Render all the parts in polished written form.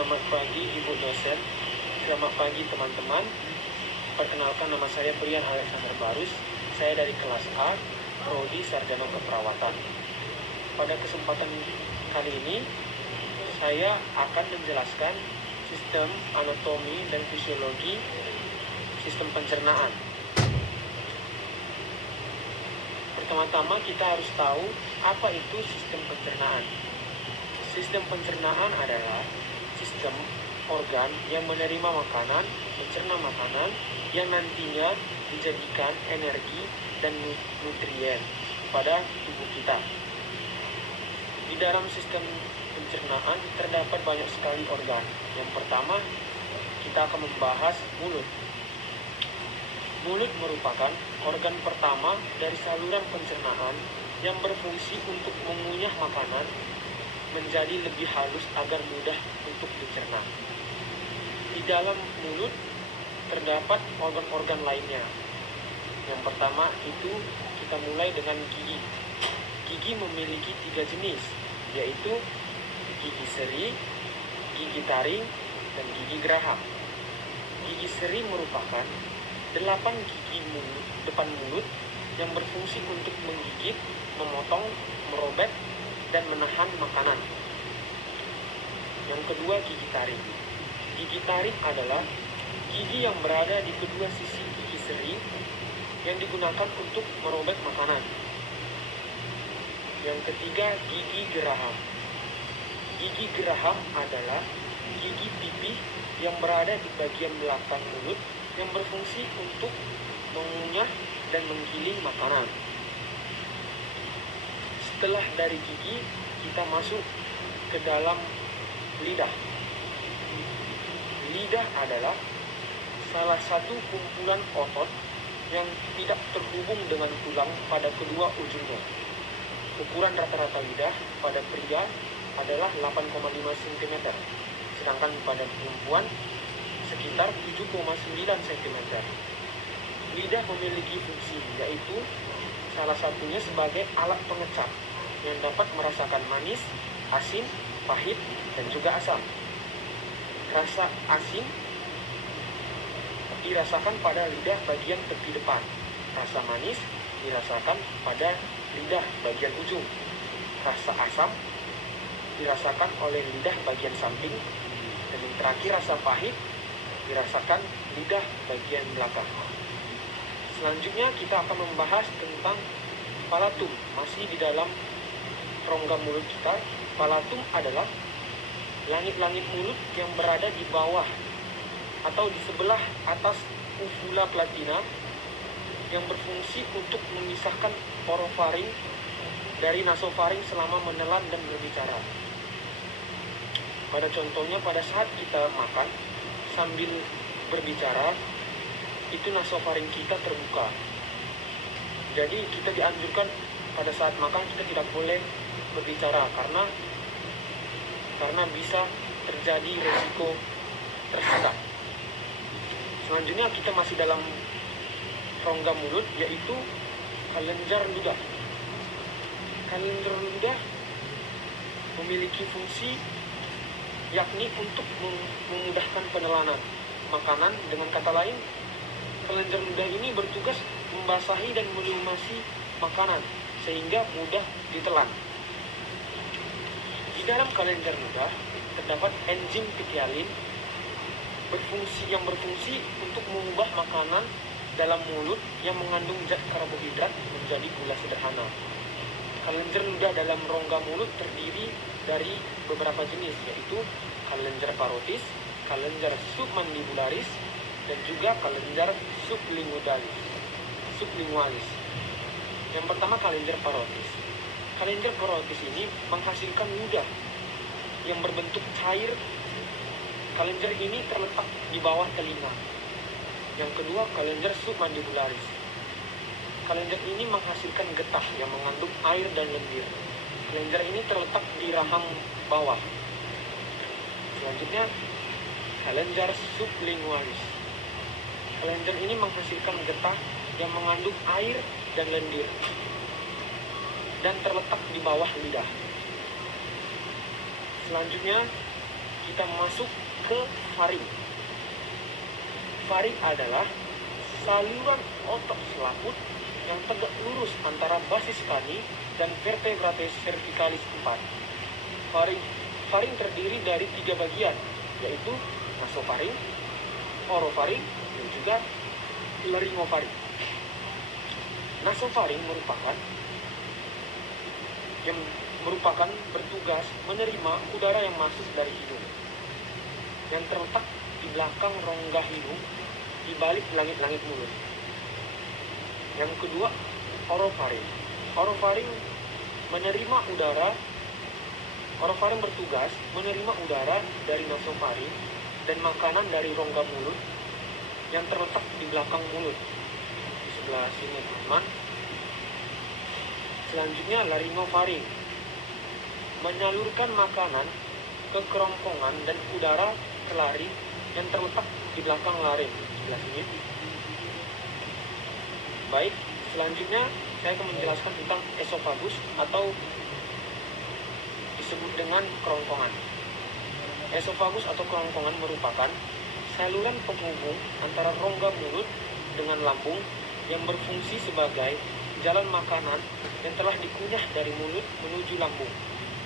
Selamat pagi Ibu dosen, selamat pagi teman-teman. Perkenalkan, nama saya Brian Alexander Barus. Saya dari kelas A, Prodi Sarjana Keperawatan. Pada kesempatan kali ini, saya akan menjelaskan sistem anatomi dan fisiologi sistem pencernaan. Pertama-tama kita harus tahu apa itu sistem pencernaan. Sistem pencernaan adalah sistem organ yang menerima makanan, mencerna makanan yang nantinya dijadikan energi dan nutrien pada tubuh kita. Di dalam sistem pencernaan terdapat banyak sekali organ. Yang pertama, kita akan membahas mulut. Mulut merupakan organ pertama dari saluran pencernaan yang berfungsi untuk mengunyah makanan menjadi lebih halus agar mudah untuk dicerna. Di dalam mulut terdapat organ-organ lainnya. Yang pertama itu kita mulai dengan gigi. Gigi memiliki 3 jenis, yaitu gigi seri, gigi taring, dan gigi geraham. Gigi seri merupakan 8 gigi depan mulut yang berfungsi untuk menggigit, memotong, merobek, dan menahan makanan. Yang kedua, gigi taring. Gigi taring adalah gigi yang berada di kedua sisi gigi seri yang digunakan untuk merobek makanan. Yang ketiga, gigi geraham. Gigi geraham adalah gigi pipih yang berada di bagian belakang mulut yang berfungsi untuk mengunyah dan menggiling makanan. Setelah dari gigi, kita masuk ke dalam lidah. Lidah adalah salah satu kumpulan otot yang tidak terhubung dengan tulang pada kedua ujungnya. Ukuran rata-rata lidah pada pria adalah 8,5 cm, sedangkan pada perempuan sekitar 7,9 cm. Lidah memiliki fungsi, yaitu salah satunya sebagai alat pengecap yang dapat merasakan manis, asin, pahit, dan juga asam. Rasa asin dirasakan pada lidah bagian tepi depan. Rasa manis dirasakan pada lidah bagian ujung. Rasa asam dirasakan oleh lidah bagian samping. Dan yang terakhir, rasa pahit dirasakan lidah bagian belakang. Selanjutnya kita akan membahas tentang palatum, masih di dalam rongga mulut kita. Palatum adalah langit-langit mulut yang berada di bawah atau di sebelah atas uvula platina yang berfungsi untuk memisahkan orofaring dari nasofaring selama menelan dan berbicara. Pada contohnya, pada saat kita makan sambil berbicara, itu nasofaring kita terbuka. Jadi kita dianjurkan pada saat makan kita tidak boleh berbicara karena bisa terjadi resiko tersedak. Selanjutnya kita masih dalam rongga mulut, yaitu kelenjar ludah. Kelenjar ludah memiliki fungsi yakni untuk memudahkan penelanan makanan. Dengan kata lain, kelenjar ludah ini bertugas membasahi dan melumasi makanan sehingga mudah ditelan. Di dalam kelenjar ludah terdapat enzim pikialin yang berfungsi untuk mengubah makanan dalam mulut yang mengandung zat karbohidrat menjadi gula sederhana. Kelenjar ludah dalam rongga mulut terdiri dari beberapa jenis, yaitu kelenjar parotis, kelenjar submandibularis, dan juga kelenjar sublingualis. Yang pertama, kelenjar parotis. Kelenjar parotis ini menghasilkan ludah yang berbentuk cair. Kelenjar ini terletak di bawah telinga. Yang kedua, kelenjar submandibularis. Kelenjar ini menghasilkan getah yang mengandung air dan lendir. Kelenjar ini terletak di rahang bawah. Selanjutnya, kelenjar sublingualis. Kelenjar ini menghasilkan getah yang mengandung air dan lendir dan terletak di bawah lidah. Selanjutnya, kita masuk ke faring. Faring adalah saluran otot selaput yang tegak lurus antara basis kaki dan vertebrae cervicalis 4. Faring terdiri dari 3 bagian, yaitu nasofaring, orofaring, dan juga laryngofaring. Nasofaring merupakan bertugas menerima udara yang masuk dari hidung, yang terletak di belakang rongga hidung di balik langit-langit mulut. Yang kedua, orofaring. Orofaring bertugas menerima udara dari nasofaring dan makanan dari rongga mulut yang terletak di belakang mulut. Di sebelah sini, teman-teman. Selanjutnya, laryngofaring menyalurkan makanan ke kerongkongan dan udara ke laring yang terletak di belakang laring. Sebelah sini. Baik, selanjutnya saya akan menjelaskan tentang esofagus atau disebut dengan kerongkongan. Esofagus atau kerongkongan merupakan saluran penghubung antara rongga mulut dengan lambung yang berfungsi sebagai jalan makanan yang telah dikunyah dari mulut menuju lambung.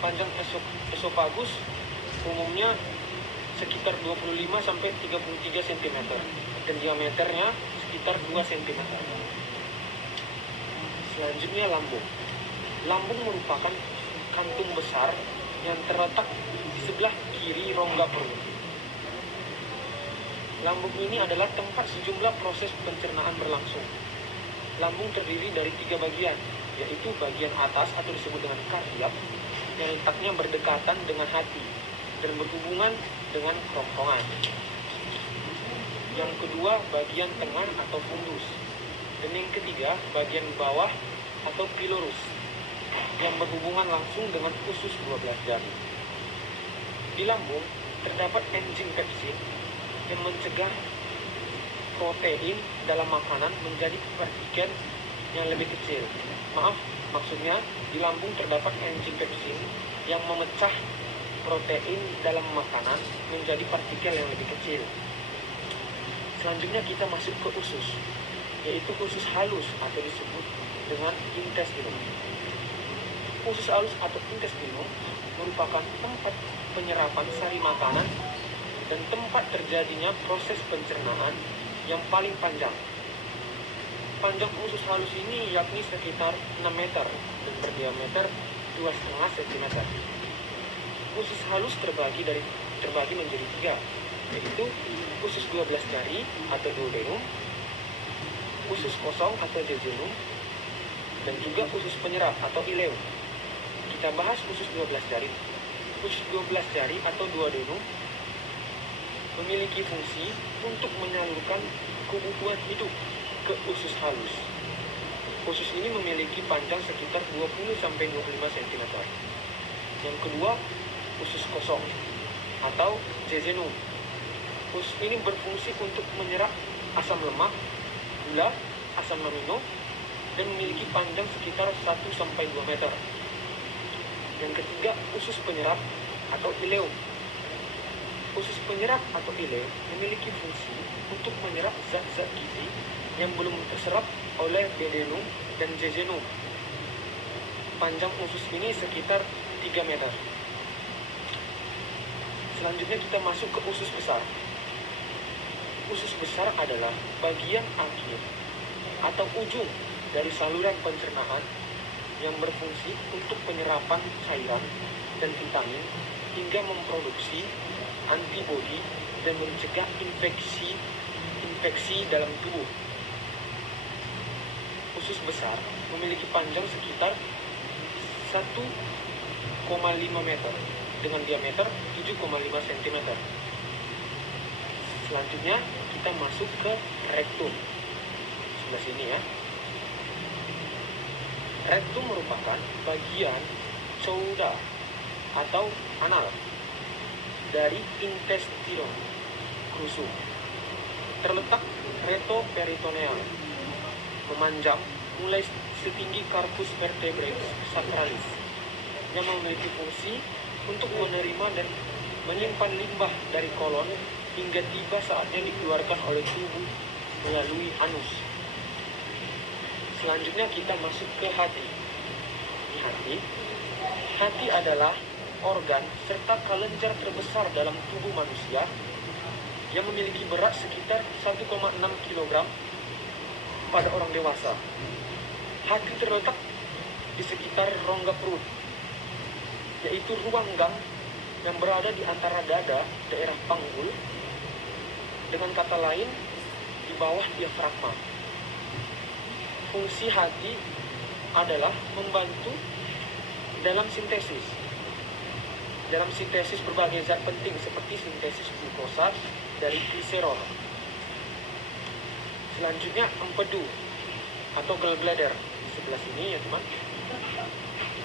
Panjang esofagus umumnya sekitar 25-33 cm dan diameternya sekitar 2 cm. Selanjutnya, lambung. Lambung merupakan kantung besar yang terletak di sebelah kiri rongga perut. Lambung ini adalah tempat sejumlah proses pencernaan berlangsung. Lambung terdiri dari 3 bagian, yaitu bagian atas atau disebut dengan kardiak, yang letaknya berdekatan dengan hati dan berhubungan dengan kerongkongan. Yang kedua, bagian tengah atau fundus. Dan yang ketiga, bagian bawah atau pilorus, yang berhubungan langsung dengan usus 12 jari. Di lambung terdapat enzim pepsin yang mencegah protein dalam makanan menjadi partikel yang lebih kecil. Maksudnya di lambung terdapat enzim pepsin yang memecah protein dalam makanan menjadi partikel yang lebih kecil. Selanjutnya kita masuk ke usus, yaitu usus halus atau disebut dengan intestinum. Usus halus atau intestinum merupakan tempat penyerapan sari makanan dan tempat terjadinya proses pencernaan yang paling panjang. Panjang usus halus ini yakni sekitar 6 meter dan berdiameter 2,5 cm. Usus halus terbagi menjadi 3, yaitu usus 12 jari atau duodenum, usus kosong atau jejunum, dan juga usus penyerap atau ileum. Kita bahas usus 12 jari. Usus 12 jari atau duodenum memiliki fungsi untuk menyalurkan kebutuhan hidup ke usus halus. Usus ini memiliki panjang sekitar 20-25 cm. Yang kedua, usus kosong atau jejunum. Usus ini berfungsi untuk menyerap asam lemak, gula, asam amino, dan memiliki panjang sekitar 1-2 meter. Yang ketiga, usus penyerap atau ileum. Usus penyerap atau ileum memiliki fungsi untuk menyerap zat-zat gizi yang belum terserap oleh duodenum dan jejunum. Panjang usus ini sekitar 3 meter. Selanjutnya kita masuk ke usus besar. Usus besar adalah bagian akhir atau ujung dari saluran pencernaan yang berfungsi untuk penyerapan cairan dan vitamin hingga memproduksi antibodi dan mencegah infeksi dalam tubuh. Usus besar memiliki panjang sekitar 1,5 meter dengan diameter 7,5 cm. Selanjutnya kita masuk ke rektum. Sebelah sini ya. Rektum merupakan bagian cauda atau anal dari intestinum crucium. Terletak retoperitoneal, memanjang mulai setinggi carpus vertebrae sacralis, yang memiliki fungsi untuk menerima dan menyimpan limbah dari kolon hingga tiba saatnya dikeluarkan oleh tubuh melalui anus. Selanjutnya kita masuk ke hati. Hati adalah organ serta kelenjar terbesar dalam tubuh manusia yang memiliki berat sekitar 1,6 kg pada orang dewasa. Hati terletak di sekitar rongga perut, yaitu ruang gang yang berada di antara dada, daerah panggul, dengan kata lain di bawah diafragma. Fungsi hati adalah membantu dalam sintesis berbagai zat penting seperti sintesis glukosa dari gliserol. Selanjutnya empedu atau gallbladder di sebelah sini ya teman,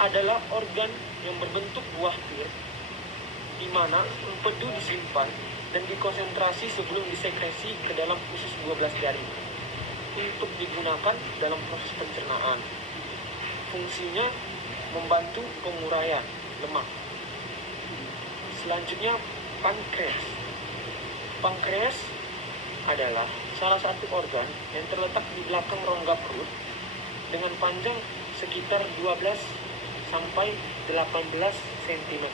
adalah organ yang berbentuk buah pir di mana empedu disimpan dan dikonsentrasi sebelum disekresi ke dalam usus 12 jari untuk digunakan dalam proses pencernaan. Fungsinya membantu penguraian lemak. Selanjutnya pankreas. Pankreas adalah salah satu organ yang terletak di belakang rongga perut dengan panjang sekitar 12 sampai 18 cm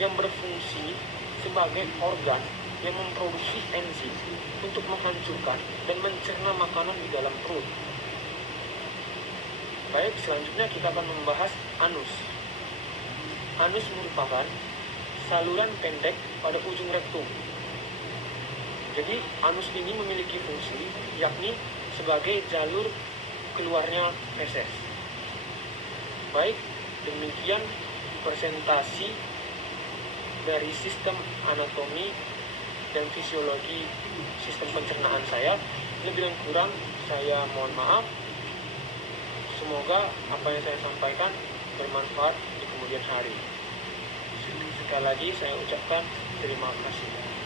yang berfungsi sebagai organ yang memproduksi enzim untuk menghancurkan dan mencerna makanan di dalam perut. Baik, selanjutnya kita akan membahas anus. Anus merupakan saluran pendek pada ujung rektum. Jadi, anus ini memiliki fungsi, yakni sebagai jalur keluarnya feses. Baik, demikian presentasi dari sistem anatomi dan fisiologi sistem pencernaan saya. Lebih dan kurang saya mohon maaf. Semoga apa yang saya sampaikan bermanfaat di kemudian hari. Sekali lagi saya ucapkan terima kasih.